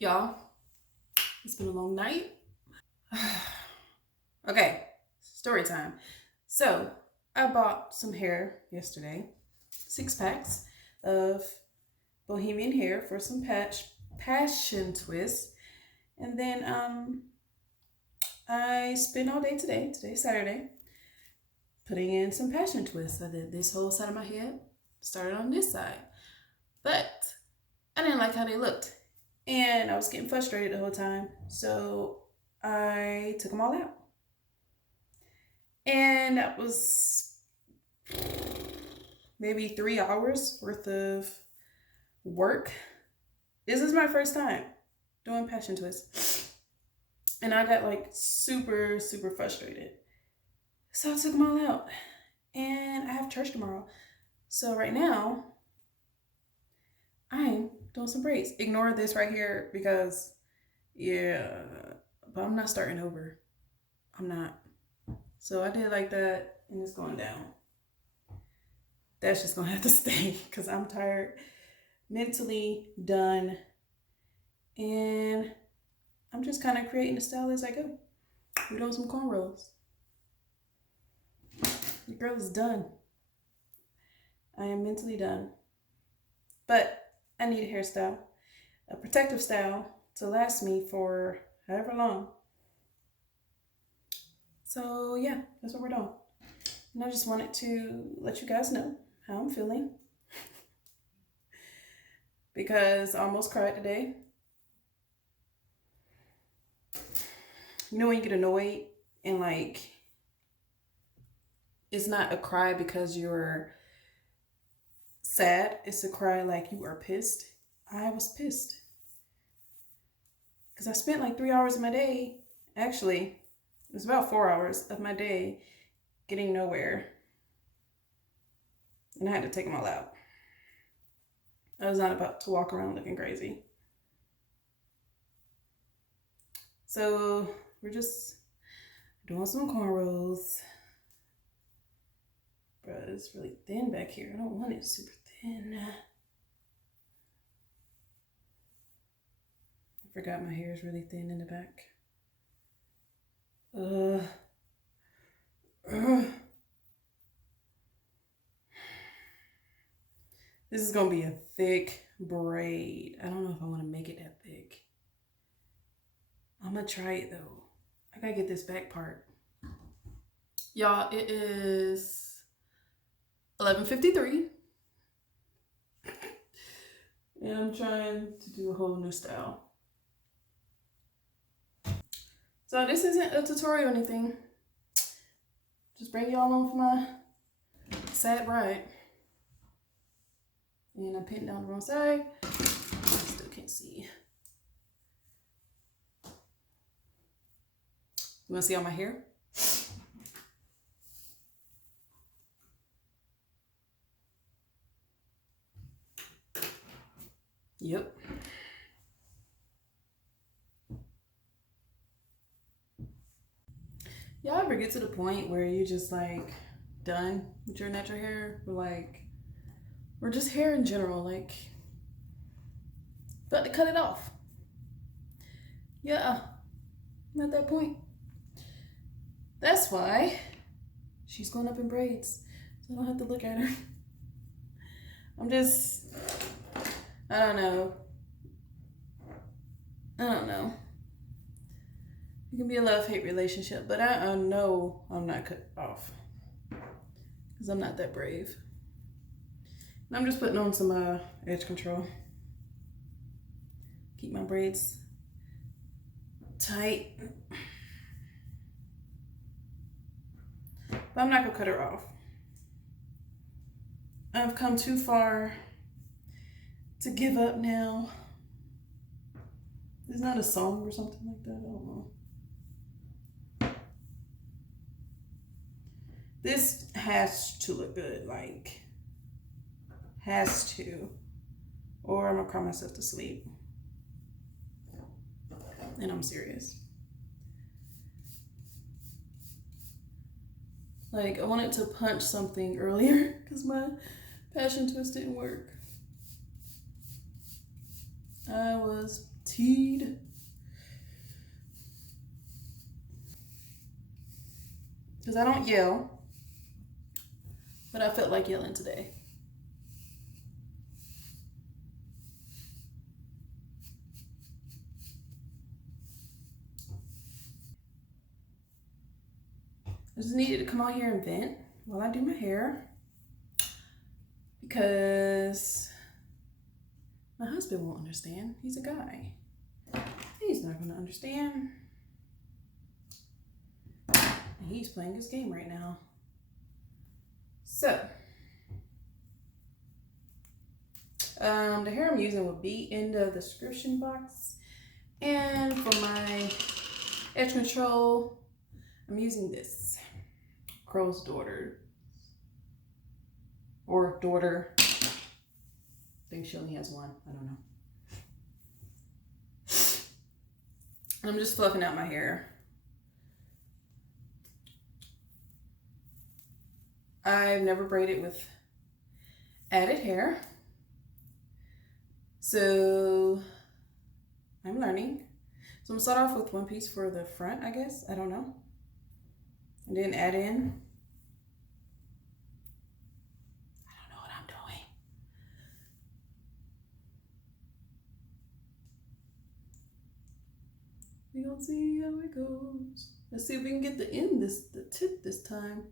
Y'all, it's been a long night. Okay, story time. So, I bought some hair yesterday, 6 packs of Bohemian hair for some passion twists. And then I spent all day today, today's Saturday, putting in some passion twists. I did this whole side of my head, started on this side. But I didn't like how they looked. And I was getting frustrated the whole time. So I took them all out. And that was maybe 3 hours worth of work. This is my first time doing passion twists. And I got like super, super frustrated. So I took them all out. And I have church tomorrow. So right now, I'm doing some braids. Ignore this right here because, yeah, but I'm not starting over. I'm not. So I did like that and it's going down. That's just gonna have to stay because I'm tired, mentally done, and I'm just kind of creating the style as I go. We're doing some cornrows. The girl is done. I am mentally done. But I need a hairstyle, a protective style to last me for however long. So yeah, that's what we're doing. And I just wanted to let you guys know how I'm feeling because I almost cried today. You know when you get annoyed and like it's not a cry because you're sad, it's a cry like you are pissed. I was pissed because I spent like 3 hours of my day, actually, it was about 4 hours of my day getting nowhere. And I had to take them all out. I was not about to walk around looking crazy. So we're just doing some cornrows. Bruh, it's really thin back here. I don't want it super thin. I forgot my hair is really thin in the back. This is gonna be a thick braid. I don't know if I want to make it that thick. I'm gonna try it though. I gotta get this back part. Y'all, it is 11:53. And I'm trying to do a whole new style. So this isn't a tutorial or anything. Just bring y'all on for my sad ride. And I'm pinning down the wrong side. I still can't see. You wanna see all my hair? Yep. Y'all ever get to the point where you just like done with your natural hair? Or just hair in general, like about to cut it off. Yeah, I'm at that point. That's why she's going up in braids, so I don't have to look at her. I'm just, I don't know. It can be a love-hate relationship, but I know I'm not cut off because I'm not that brave. And I'm just putting on some edge control. Keep my braids tight. But I'm not gonna cut her off. I've come too far to give up now. It's not a song or something like that. I don't know. This has to look good, like, has to. Or I'm gonna cry myself to sleep. And I'm serious. Like, I wanted to punch something earlier because my passion twist didn't work. I was teed because I don't yell, but I felt like yelling today. I just needed to come on here and vent while I do my hair because my husband won't understand. He's a guy. He's not going to understand. He's playing his game right now. So, the hair I'm using will be in the description box. And for my edge control, I'm using this Crow's Daughter. Or daughter. I think she only has one. I don't know. I'm just fluffing out my hair. I've never braided with added hair. So I'm learning. So I'm gonna start off with one piece for the front, I guess. I don't know. And then add in. I don't know what I'm doing. We gonna see how it goes. Let's see if we can get the tip this time.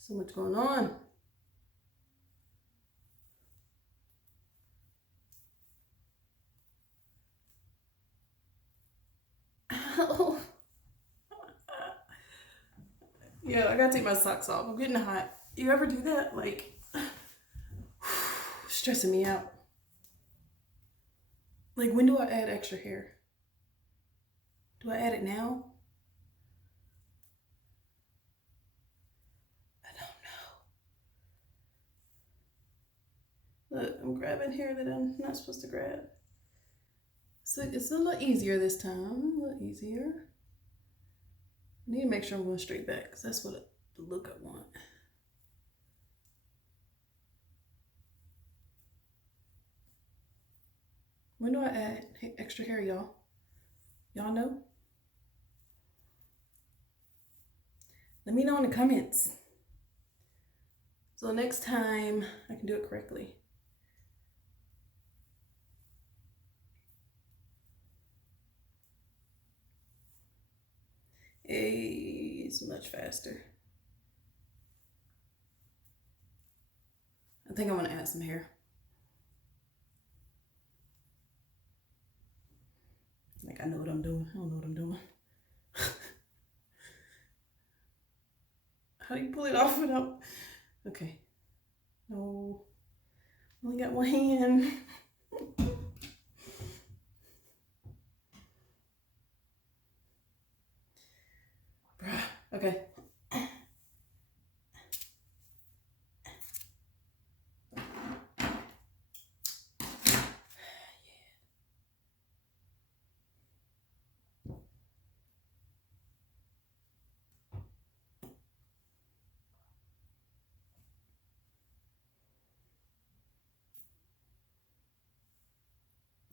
So much going on. Ow. Yeah, I gotta take my socks off. I'm getting hot. You ever do that? Like, stressing me out. Like, when do I add extra hair? Do I add it now? I don't know. Look, I'm grabbing hair that I'm not supposed to grab. So it's a little easier this time. A little easier. I need to make sure I'm going straight back because that's what the look I want. When do I add extra hair, y'all? Y'all know? Let me know in the comments. So next time I can do it correctly. It's much faster. I think I'm gonna add some hair. Like I know what I'm doing. I don't know what I'm doing. How do you pull it off without? Okay. No. Only got one hand. Okay.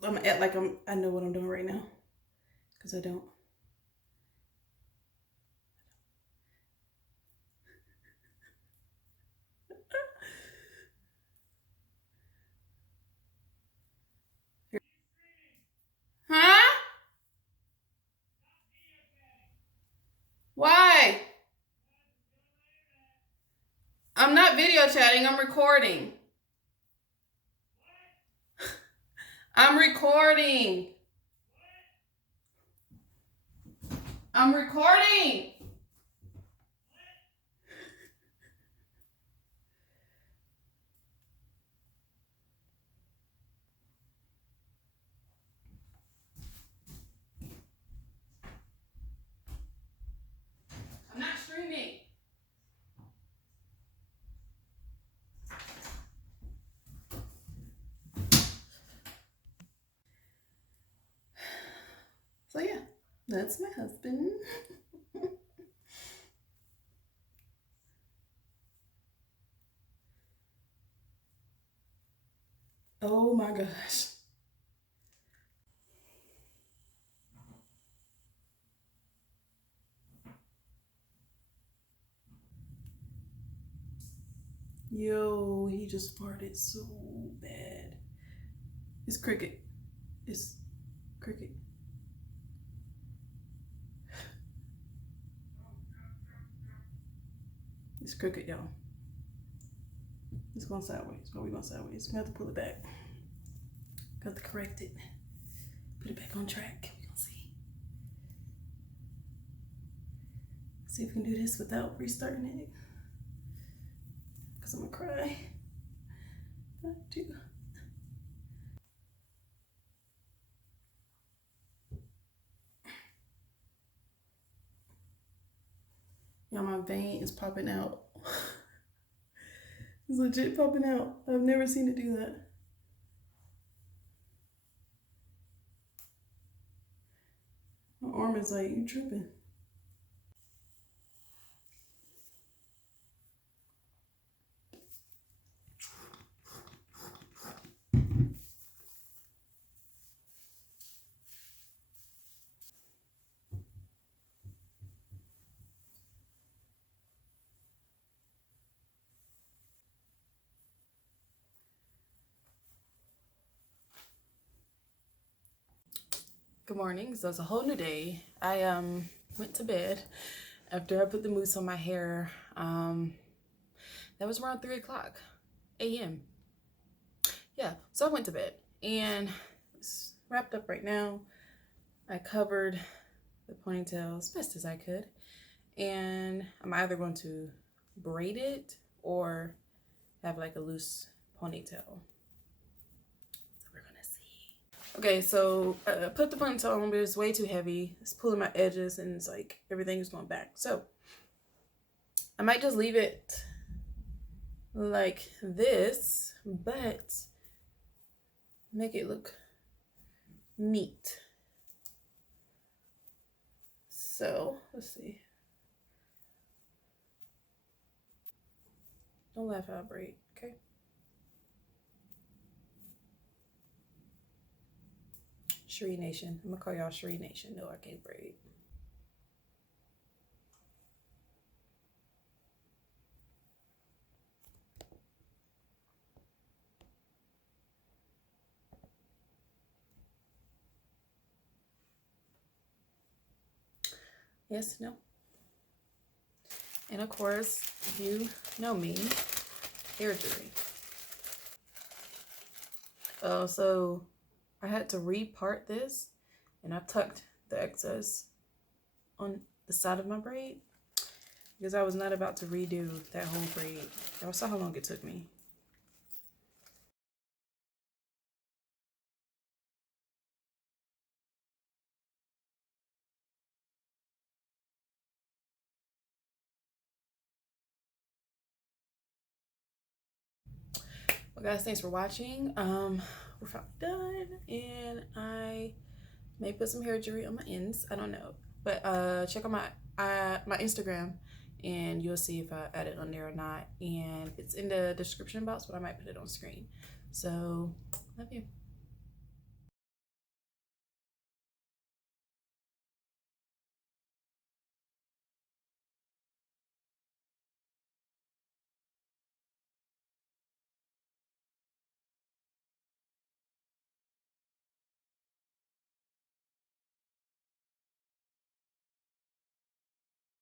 I'm gonna act like I know what I'm doing right now, because I don't. Huh? Why? I'm not video chatting, I'm recording. I'm recording. I'm recording. I'm not streaming. That's my husband. Oh my gosh. Yo, he just farted so bad. It's cricket. It's cricket. It's cricket, y'all. It's going sideways. Why we going sideways? We have to pull it back. Got to correct it. Put it back on track. We gonna see. See if we can do this without restarting it. Cause I'm gonna cry. I do. Y'all, my vein is popping out. It's legit popping out. I've never seen it do that. My arm is like, you tripping. Good morning. So it's a whole new day. I went to bed after I put the mousse on my hair. That was around 3 o'clock a.m. Yeah, so I went to bed and it's wrapped up right now. I covered the ponytail as best as I could, and I'm either going to braid it or have like a loose ponytail. Okay, so I put the ponytail on, but it's way too heavy. It's pulling my edges and it's like everything is going back. So I might just leave it like this, but make it look neat. So let's see. Don't laugh how I braid, okay? Shree Nation. I'm gonna call y'all Shree Nation. No, I can't braid. Yes, no. And of course, if you know me, hair jewelry. So I had to repart this, and I tucked the excess on the side of my braid because I was not about to redo that whole braid. Y'all saw how long it took me. Well, guys, thanks for watching. We're finally done, and I may put some hair jewelry on my ends. I don't know, but check out my Instagram, and you'll see if I add it on there or not. And it's in the description box, but I might put it on screen. So, love you.